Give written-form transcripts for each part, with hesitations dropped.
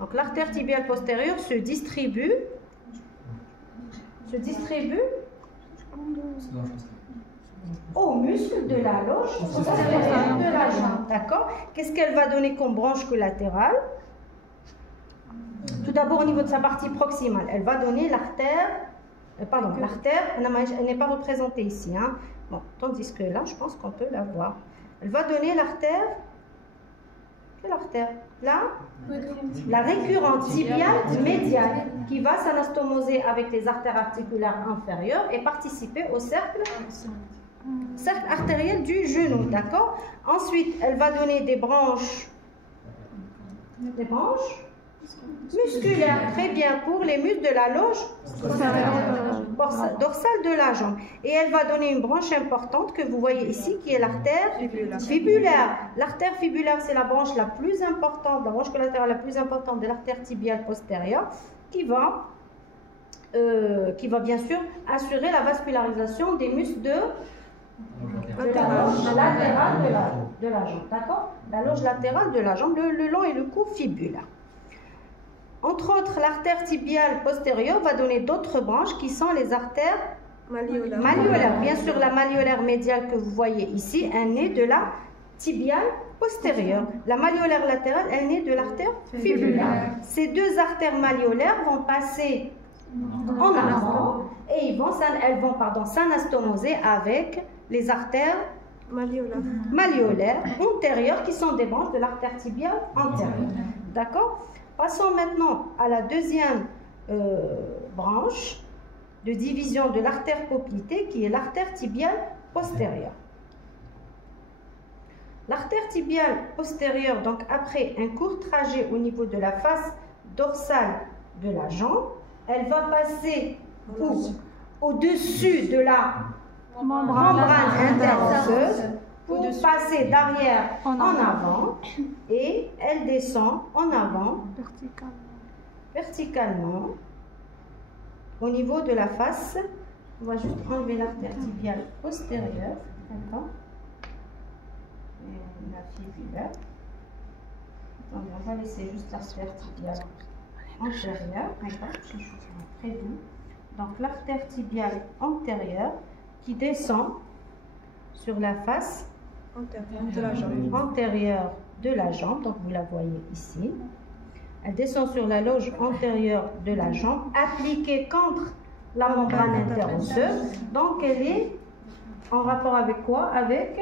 Donc l'artère tibiale postérieure se distribue au muscle de la loge postérieure de la jambe. D'accord? Qu'est-ce qu'elle va donner comme branche collatérale? Tout d'abord, au niveau de sa partie proximale, elle va donner l'artère. L'artère, elle n'est pas représentée ici. Hein. Bon, tandis que là, je pense qu'on peut la voir. Elle va donner l'artère. Quelle artère? Là, la récurrente tibiale médiale qui va s'anastomoser avec les artères articulaires inférieures et participer au cercle artériel du genou. D'accord? Ensuite, elle va donner des branches musculaires, très bien, pour les muscles de la loge dorsale de la jambe. Et elle va donner une branche importante que vous voyez ici, qui est l'artère fibulaire. L'artère fibulaire, c'est la branche la plus importante, la branche collatérale la plus importante de l'artère tibiale postérieure, qui va bien sûr assurer la vascularisation des muscles de la loge latérale de la jambe. D'accord? La loge latérale de la jambe, le long et le court fibulaire. Entre autres, l'artère tibiale postérieure va donner d'autres branches qui sont les artères malléolaires. Bien sûr, la malléolaire médiale que vous voyez ici, elle naît de la tibiale postérieure. La malléolaire latérale, elle naît de l'artère fibulaire. Ces deux artères malléolaires vont passer en avant et elles vont s'anastomoser avec les artères malléolaires antérieures qui sont des branches de l'artère tibiale antérieure. D'accord? Passons maintenant à la deuxième branche de division de l'artère poplitée qui est l'artère tibiale postérieure. L'artère tibiale postérieure, donc après un court trajet au niveau de la face dorsale de la jambe, elle va passer au-dessus de la membrane interosseuse pour passer d'arrière en avant et elle descend en avant verticalement au niveau de la face. On va juste enlever l'artère tibiale postérieure, d'accord, et la fibulaire. Attendez, on va laisser juste l'artère tibiale antérieure, d'accord, très bien. Donc l'artère tibiale antérieure qui descend sur la face antérieure de la jambe, donc vous la voyez ici. Elle descend sur la loge antérieure de la jambe, appliquée contre la membrane interosseuse. Donc elle est en rapport avec quoi? Avec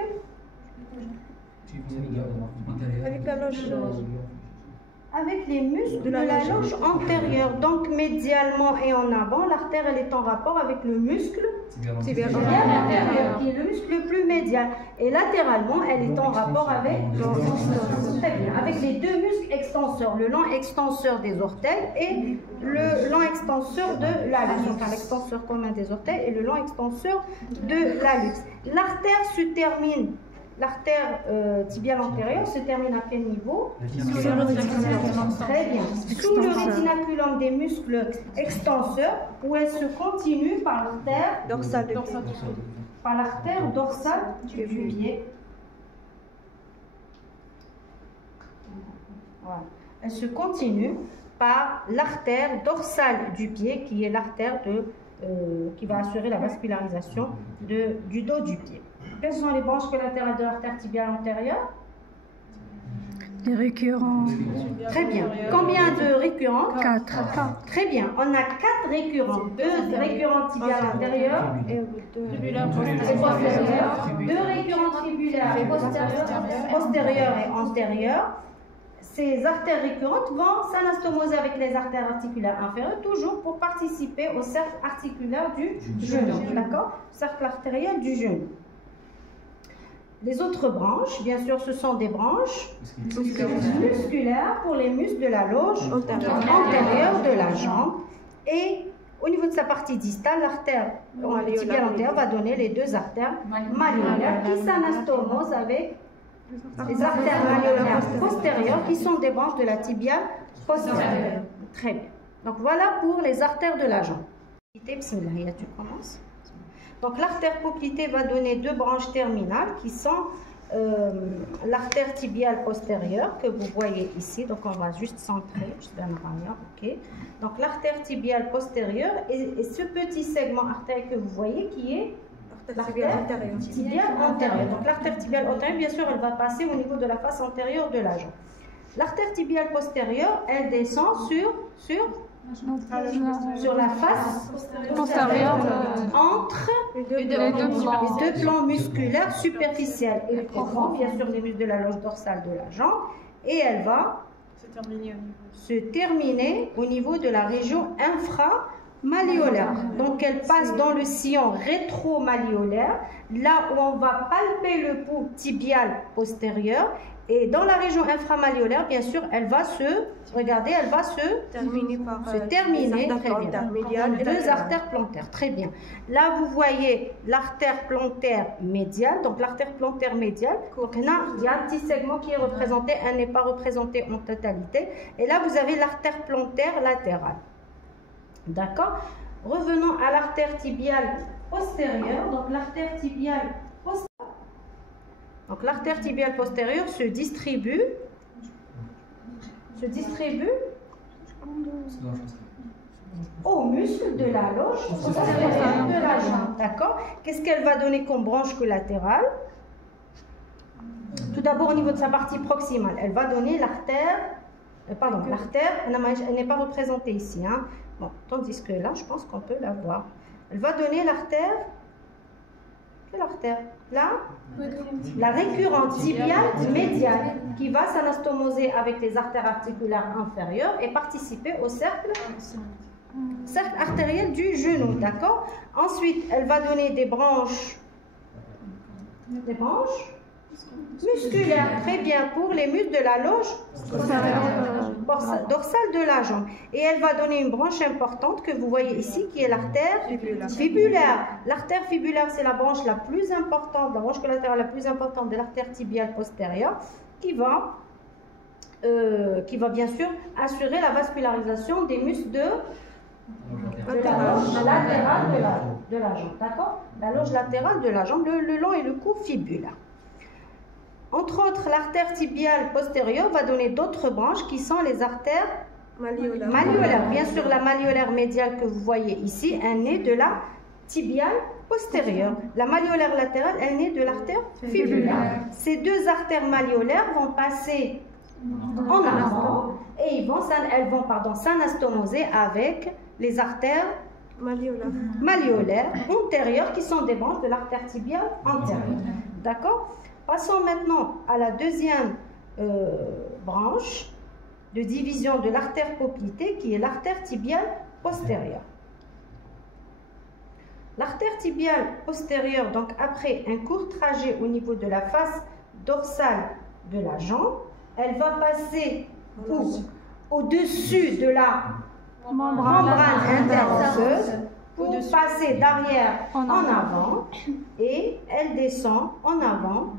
la loge. Avec les muscles de la loge antérieure. Donc médialement et en avant, l'artère elle est en rapport avec le muscle tibial antérieur, qui est le muscle le plus médial. Et latéralement, elle est en rapport avec les deux muscles extenseurs, le long extenseur des orteils et le long extenseur de l'hallux. Enfin, l'extenseur commun des orteils et le long extenseur de l'hallux. L'artère se termine. L'artère tibiale antérieure se termine à quel niveau? Très bien. Sous le rétinaculum des muscles extenseurs, où elle se continue par l'artère dorsale du pied. Voilà. Elle se continue par l'artère dorsale du pied, qui est l'artère qui va assurer la vascularisation du dos du pied. Quelles sont les branches collatérales de l'artère tibiale antérieure? Les récurrents. Très bien. Combien de récurrents? 4. Très bien. On a 4 récurrents. 2 récurrents tibiales antérieures et 2 récurrents fibulaires postérieures et antérieures. Ces artères récurrentes vont s'anastomoser avec les artères articulaires inférieures, toujours pour participer au cercle articulaire du genou. D'accord? Cercle artériel du genou. Les autres branches, bien sûr, ce sont des branches musculaires pour les muscles de la loge antérieure de la jambe. Et au niveau de sa partie distale, l'artère tibiale antérieure va donner les 2 artères malléolaires qui s'anastomosent avec les artères malléolaires postérieures qui sont des branches de la tibiale postérieure. Très bien. Donc voilà pour les artères de la jambe. Tu commences. Donc l'artère poplitée va donner 2 branches terminales qui sont l'artère tibiale postérieure que vous voyez ici. Donc on va juste centrer, ok. Donc l'artère tibiale postérieure et ce petit segment artériel que vous voyez qui est l'artère tibiale antérieure. Donc l'artère tibiale antérieure, bien sûr, elle va passer au niveau de la face antérieure de la jambe. L'artère tibiale postérieure, elle descend sur la face postérieure entre les deux plans musculaires superficiels et profonds, bien sûr les muscles de la loge dorsale de la jambe, et elle va se terminer au niveau de la région inframalléolaire. Donc elle passe dans le sillon rétromalléolaire, là où on va palper le pouls tibial postérieur. Et dans la région inframalléolaire, bien sûr, elle va se terminer très bien. Deux artères plantaires, très bien. Là, vous voyez l'artère plantaire médiale. Donc, l'artère plantaire médiale, donc, il y a un petit segment qui est représenté, elle n'est pas représentée en totalité. Et là, vous avez l'artère plantaire latérale. D'accord? Revenons à l'artère tibiale postérieure. Donc, l'artère tibiale postérieure. Donc l'artère tibiale postérieure se distribue au muscle de la loge postérieure de la jambe. D'accord? Qu'est-ce qu'elle va donner comme branche collatérale? Tout d'abord au niveau de sa partie proximale, elle va donner l'artère, elle n'est pas représentée ici. Hein. Bon, tandis que là, je pense qu'on peut la voir. Elle va donner l'artère. Quelle artère? Là, la récurrente tibiale médiale qui va s'anastomoser avec les artères articulaires inférieures et participer au cercle artériel du genou. D'accord? Ensuite, elle va donner des branches musculaires, très bien, pour les muscles de la loge dorsale de la jambe. Et elle va donner une branche importante que vous voyez ici, qui est l'artère fibulaire. L'artère fibulaire, c'est la branche la plus importante, la branche collatérale la plus importante de l'artère tibiale postérieure, qui va bien sûr assurer la vascularisation des muscles de la loge latérale de la jambe. D'accord? La loge latérale de la jambe, le long et le court fibulaire. Entre autres, l'artère tibiale postérieure va donner d'autres branches qui sont les artères malléolaires. Bien sûr, la malléolaire médiale que vous voyez ici, elle naît de la tibiale postérieure. La malléolaire latérale, elle naît de l'artère fibulaire. Ces deux artères malléolaires vont passer en avant et elles vont s'anastomoser avec les artères malléolaires antérieures qui sont des branches de l'artère tibiale antérieure. D'accord? Passons maintenant à la deuxième branche de division de l'artère poplitée qui est l'artère tibiale postérieure. L'artère tibiale postérieure, donc après un court trajet au niveau de la face dorsale de la jambe, elle va passer au-dessus de la membrane interosseuse pour passer d'arrière en avant et elle descend en avant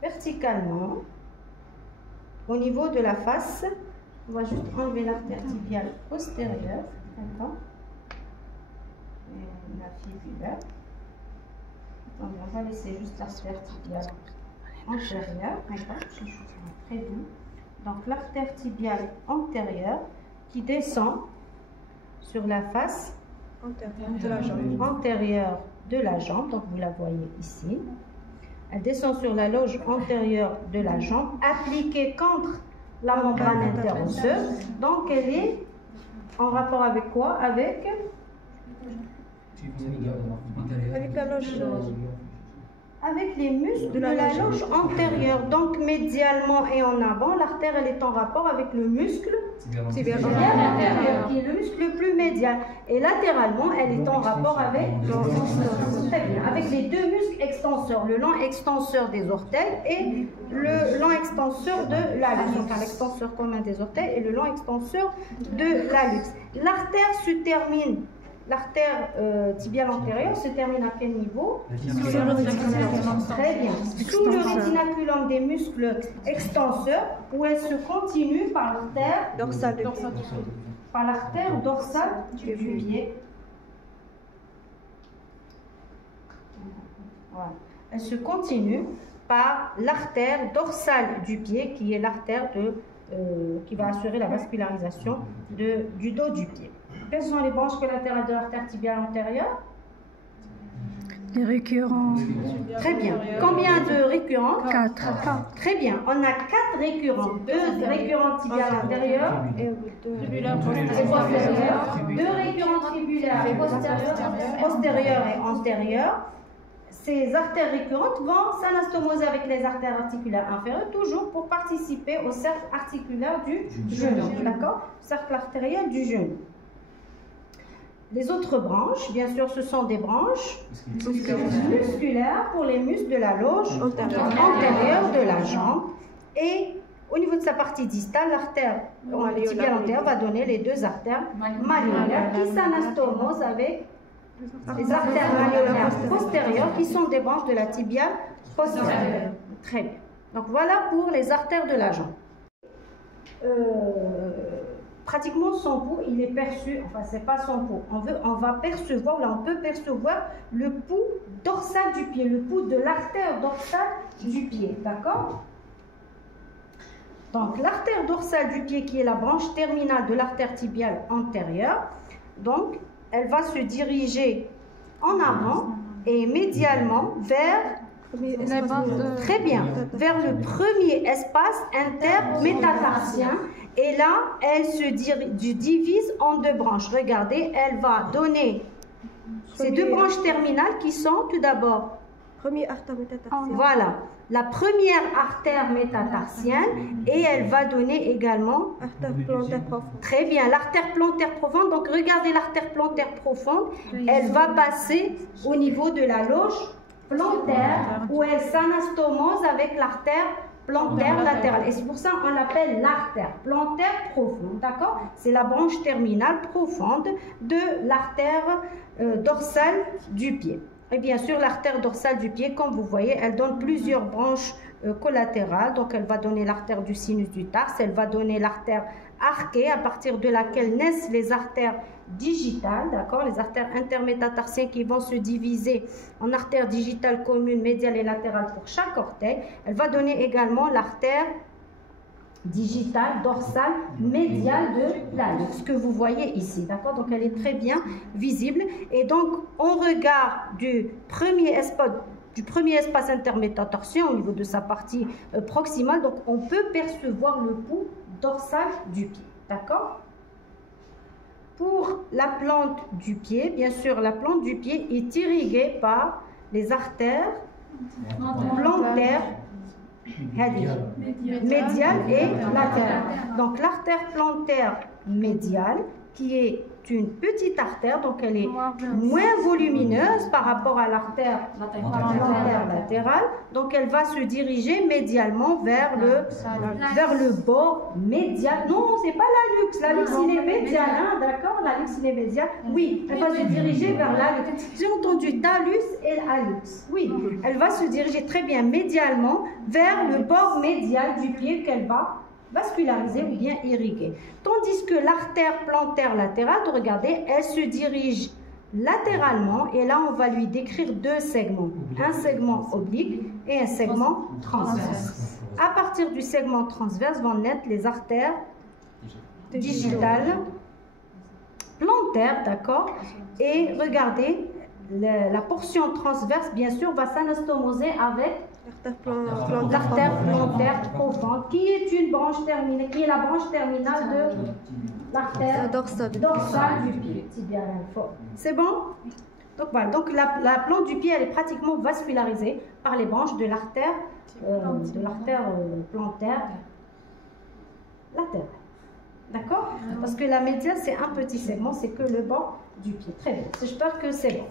verticalement au niveau de la face. On va juste enlever l'artère tibiale postérieure, d'accord, la fibulaire. Attendez, on va laisser juste l'artère tibiale antérieure, d'accord, très bien. Donc l'artère tibiale antérieure qui descend sur la face antérieure de la jambe, donc vous la voyez ici. Elle descend sur la loge antérieure de la jambe, appliquée contre la membrane interosseuse. Donc elle est en rapport avec quoi? Avec la loge. Avec les muscles de la loge antérieure. Donc médialement et en avant, l'artère elle est en rapport avec le muscle tibial antérieur, qui est le muscle le plus médial. Et latéralement, elle est en rapport avec les deux muscles extenseurs, le long extenseur des orteils et le long extenseur de l'hallux. Donc l'extenseur commun des orteils et le long extenseur de l'hallux. L'artère se termine. L'artère tibiale antérieure se termine à quel niveau? Très bien. Sous le rétinaculum des muscles extenseurs, où elle se continue par l'artère dorsale du pied. Voilà. Elle se continue par l'artère dorsale du pied, qui est l'artère qui va assurer la vascularisation du dos du pied. Quelles sont les branches collatérales de l'artère tibiale antérieure? Les récurrents. Très bien. Combien de récurrents? 4. Très bien. On a 4 récurrents. 2 récurrents tibiales antérieurs et postérieurs. 2 récurrents tribulaires postérieurs et antérieurs. Ces artères récurrentes vont s'anastomoser avec les artères articulaires inférieures, toujours pour participer au cercle articulaire du genou. D'accord? Cercle artériel du genou. Les autres branches, bien sûr, ce sont des branches musculaires pour les muscles de la loge antérieure de la jambe. Et au niveau de sa partie distale, l'artère tibiale antérieure va donner les 2 artères malléolaires qui s'anastomosent avec les artères malléolaires postérieures qui sont des branches de la tibiale postérieure. Très bien. Donc voilà pour les artères de la jambe. Pratiquement son pouls, il est perçu, enfin c'est pas son pouls, on va percevoir, là on peut percevoir le pouls dorsal du pied, le pouls de l'artère dorsale du pied, d'accord? Donc l'artère dorsale du pied qui est la branche terminale de l'artère tibiale antérieure, donc elle va se diriger en avant et médialement vers très bien, vers le premier espace intermétatarsien. Et là, elle se divise en 2 branches. Regardez, elle va donner ces 2 branches terminales qui sont tout d'abord. Voilà, la première artère métatarsienne et elle va donner également. Très bien, l'artère plantaire profonde. Donc regardez l'artère plantaire profonde, elle va passer au niveau de la loge plantaire où elle s'anastomose avec l'artère plantaire latérale. Et c'est pour ça qu'on l'appelle l'artère plantaire profonde. D'accord? C'est la branche terminale profonde de l'artère dorsale du pied. Et bien sûr, l'artère dorsale du pied, comme vous voyez, elle donne plusieurs branches collatérales. Donc, elle va donner l'artère du sinus du tarse, elle va donner l'artère arquée, à partir de laquelle naissent les artères digitales, d'accord, les artères intermétatarsiennes qui vont se diviser en artères digitales communes, médiales et latérales pour chaque orteil. Elle va donner également l'artère digitale dorsale médiale de l'hallux, que vous voyez ici, d'accord, donc elle est très bien visible. Et donc, on regarde du premier espace intermétatarsien au niveau de sa partie proximale, donc on peut percevoir le pouls dorsal du pied, d'accord. Pour la plante du pied, bien sûr, la plante du pied est irriguée par les artères plantaires médiale et latérale. Donc l'artère plantaire médiale, qui est une petite artère, donc elle est moins volumineuse par rapport à l'artère plantaire latérale, donc elle va se diriger médialement vers le bord médial. Non, c'est pas l'hallux, il est médial, hein, d'accord, l'hallux il est médial. Oui, elle va se diriger vers l'hallux. J'ai entendu talus et l'hallux. Oui, elle va se diriger très bien médialement vers le bord médial du pied qu'elle va vascularisée ou bien irriguée. Tandis que l'artère plantaire latérale, regardez, elle se dirige latéralement et là on va lui décrire 2 segments, un segment oblique et un segment transverse. À partir du segment transverse vont naître les artères digitales plantaires, d'accord, et regardez, la portion transverse bien sûr va s'anastomoser avec l'artère plantaire profonde, qui est une branche terminale, qui est la branche terminale de l'artère dorsale du pied. C'est bon? Donc voilà, donc la plante du pied, elle est pratiquement vascularisée par les branches de l'artère plantaire latérale. D'accord? Parce que la médiane, c'est un petit segment, c'est que le bas du pied. Très bien. J'espère que c'est bon.